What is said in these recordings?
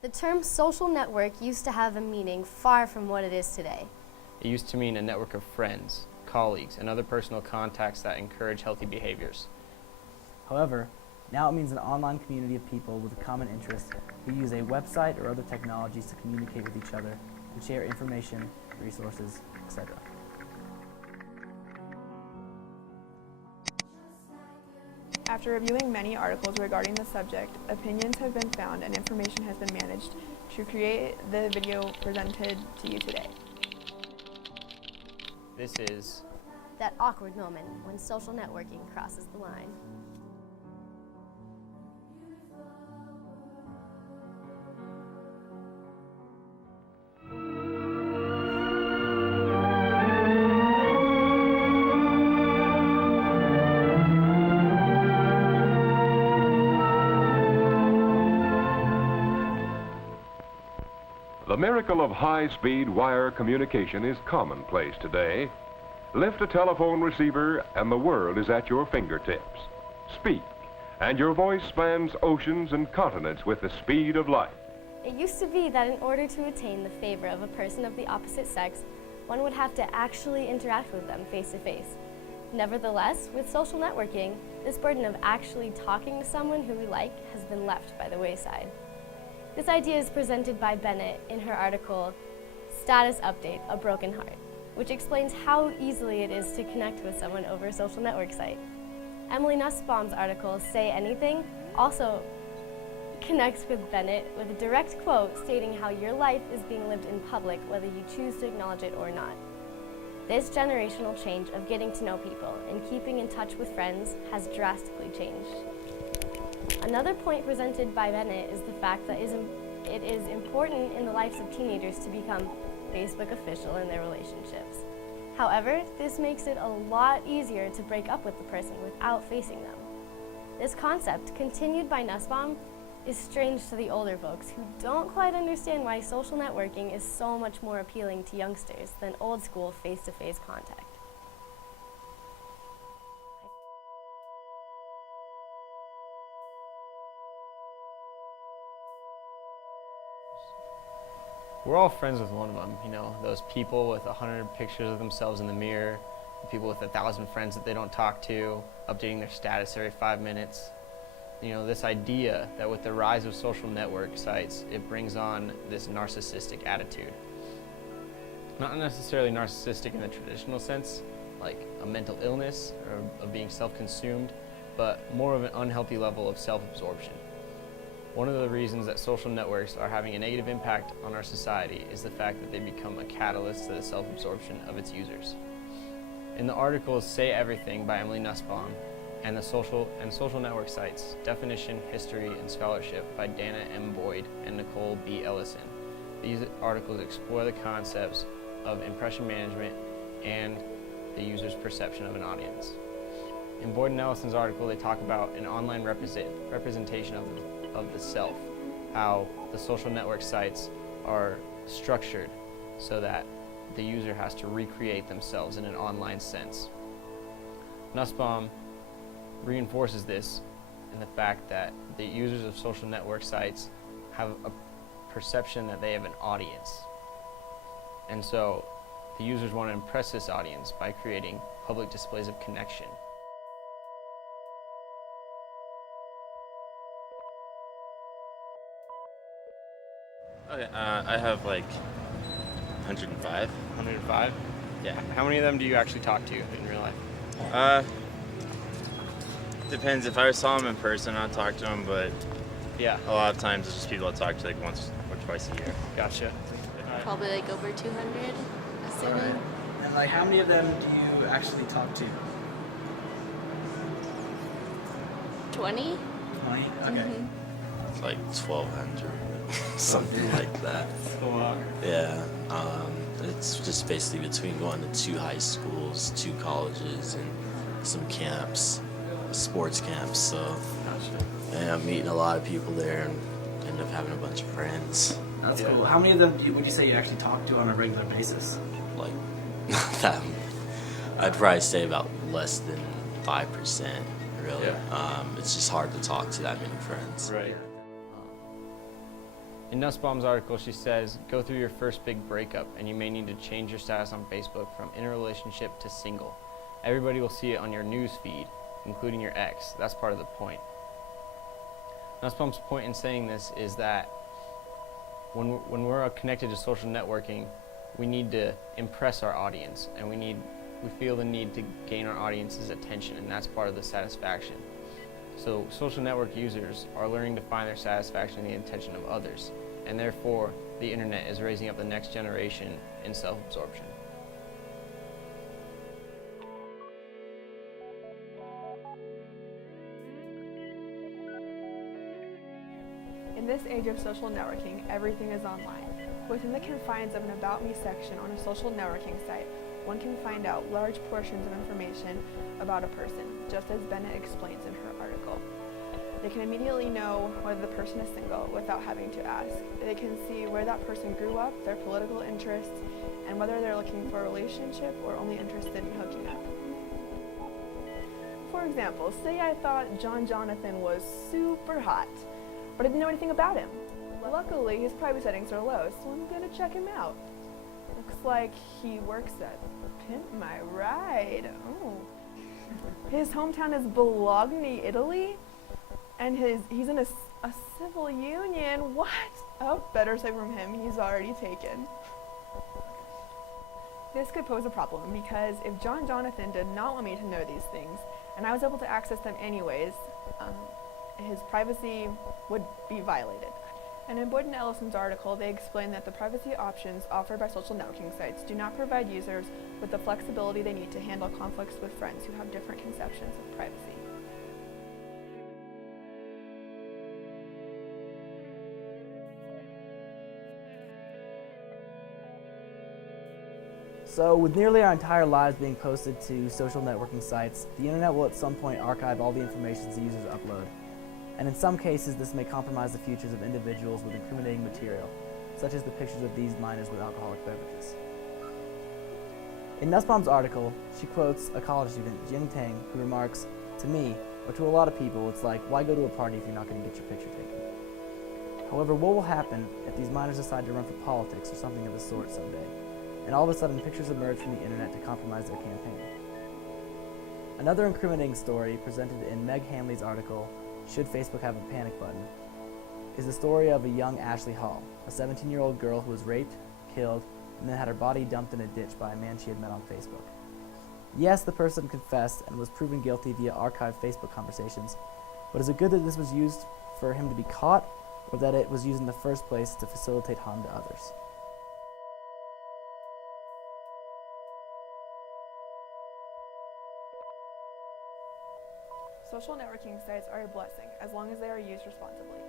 The term social network used to have a meaning far from what it is today. It used to mean a network of friends, colleagues, and other personal contacts that encourage healthy behaviors. However, now it means an online community of people with a common interest who use a website or other technologies to communicate with each other and share information, resources, etc. After reviewing many articles regarding the subject, opinions have been found and information has been managed to create the video presented to you today. This is That awkward moment when social networking crosses the line. The miracle of high-speed wire communication is commonplace today. Lift a telephone receiver and the world is at your fingertips. Speak, and your voice spans oceans and continents with the speed of light. It used to be that in order to attain the favor of a person of the opposite sex, one would have to actually interact with them face to face. Nevertheless, with social networking, this burden of actually talking to someone who we like has been left by the wayside. This idea is presented by Bennett in her article, Status Update, A Broken Heart, which explains how easily it is to connect with someone over a social network site. Emily Nussbaum's article, Say Anything, also connects with Bennett with a direct quote stating how your life is being lived in public whether you choose to acknowledge it or not. This generational change of getting to know people and keeping in touch with friends has drastically changed. Another point presented by Bennett is the fact that it is important in the lives of teenagers to become Facebook official in their relationships. However, this makes it a lot easier to break up with the person without facing them. This concept, continued by Nussbaum, is strange to the older folks who don't quite understand why social networking is so much more appealing to youngsters than old school face-to-face contact. We're all friends with one of them, you know, those people with 100 pictures of themselves in the mirror, the people with 1,000 friends that they don't talk to, updating their status every 5 minutes. You know, this idea that with the rise of social network sites, it brings on this narcissistic attitude. Not necessarily narcissistic in the traditional sense, like a mental illness or of being self-consumed, but more of an unhealthy level of self-absorption. One of the reasons that social networks are having a negative impact on our society is the fact that they become a catalyst to the self-absorption of its users. In the articles Say Everything by Emily Nussbaum and the Social Network Sites, Definition, History, and Scholarship by Dana M. Boyd and Nicole B. Ellison, these articles explore the concepts of impression management and the user's perception of an audience. In Boyd and Ellison's article, they talk about an online representation of the self, how the social network sites are structured so that the user has to recreate themselves in an online sense. Nussbaum reinforces this in the fact that the users of social network sites have a perception that they have an audience. And so the users want to impress this audience by creating public displays of connection. Okay, I have like 105. 105? Yeah. How many of them do you actually talk to in real life? Depends. If I saw them in person, I'd talk to them, but Yeah, a lot of times it's just people I talk to like once or twice a year. gotcha. Probably like over 200, assuming. Alright. And like, how many of them do you actually talk to? 20? 20? Okay. It's like 1,200, something like that. Yeah, it's just basically between going to 2 high schools, 2 colleges, and some camps, sports camps. So, and I'm meeting a lot of people there and end up having a bunch of friends. That's cool. How many of them would you say you actually talk to on a regular basis? Like, not that. I'd probably say about less than 5%. Really, it's just hard to talk to that many friends. Right. In Nussbaum's article, she says, go through your first big breakup and you may need to change your status on Facebook from in a relationship to single. Everybody will see it on your news feed, including your ex. That's part of the point. Nussbaum's point in saying this is that when we're connected to social networking, we need to impress our audience, and we feel the need to gain our audience's attention, and that's part of the satisfaction. So social network users are learning to find their satisfaction in the attention of others, and therefore the internet is raising up the next generation in self-absorption. In this age of social networking, everything is online. Within the confines of an About Me section on a social networking site, one can find out large portions of information about a person, just as Bennett explains in her article. They can immediately know whether the person is single without having to ask. They can see where that person grew up, their political interests, and whether they're looking for a relationship or only interested in hooking up. For example, say I thought John Jonathan was super hot, but I didn't know anything about him. Luckily, his privacy settings are low, so I'm gonna check him out. Looks like he works at Pimp My Ride. Oh. His hometown is Bologna, Italy, and he's in a civil union. What? Oh, better say from him, he's already taken. This could pose a problem because if John Jonathan did not want me to know these things, and I was able to access them anyways, his privacy would be violated. And in Boyd and Ellison's article, they explain that the privacy options offered by social networking sites do not provide users with the flexibility they need to handle conflicts with friends who have different conceptions of privacy. So, with nearly our entire lives being posted to social networking sites, the internet will at some point archive all the information the users upload. And in some cases, this may compromise the futures of individuals with incriminating material, such as the pictures of these minors with alcoholic beverages. In Nussbaum's article, she quotes a college student, Jing Tang, who remarks, "To me, or to a lot of people, it's like, why go to a party if you're not going to get your picture taken?" However, what will happen if these minors decide to run for politics or something of the sort someday, and all of a sudden pictures emerge from the internet to compromise their campaign? Another incriminating story presented in Meg Hanley's article, Should Facebook Have a Panic Button?, is the story of a young Ashley Hall, a 17-year-old girl who was raped, killed, and then had her body dumped in a ditch by a man she had met on Facebook. Yes, the person confessed and was proven guilty via archived Facebook conversations, but is it good that this was used for him to be caught, or that it was used in the first place to facilitate harm to others? Social networking sites are a blessing as long as they are used responsibly.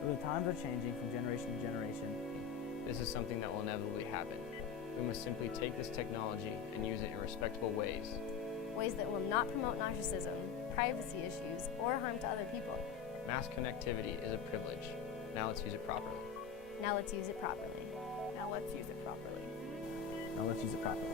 Though the times are changing from generation to generation, This is something that will inevitably happen. We must simply take this technology and use it in respectable ways. Ways that will not promote narcissism, privacy issues, or harm to other people. Mass connectivity is a privilege. Now let's use it properly. Now let's use it properly. Now let's use it properly. now let's use it properly.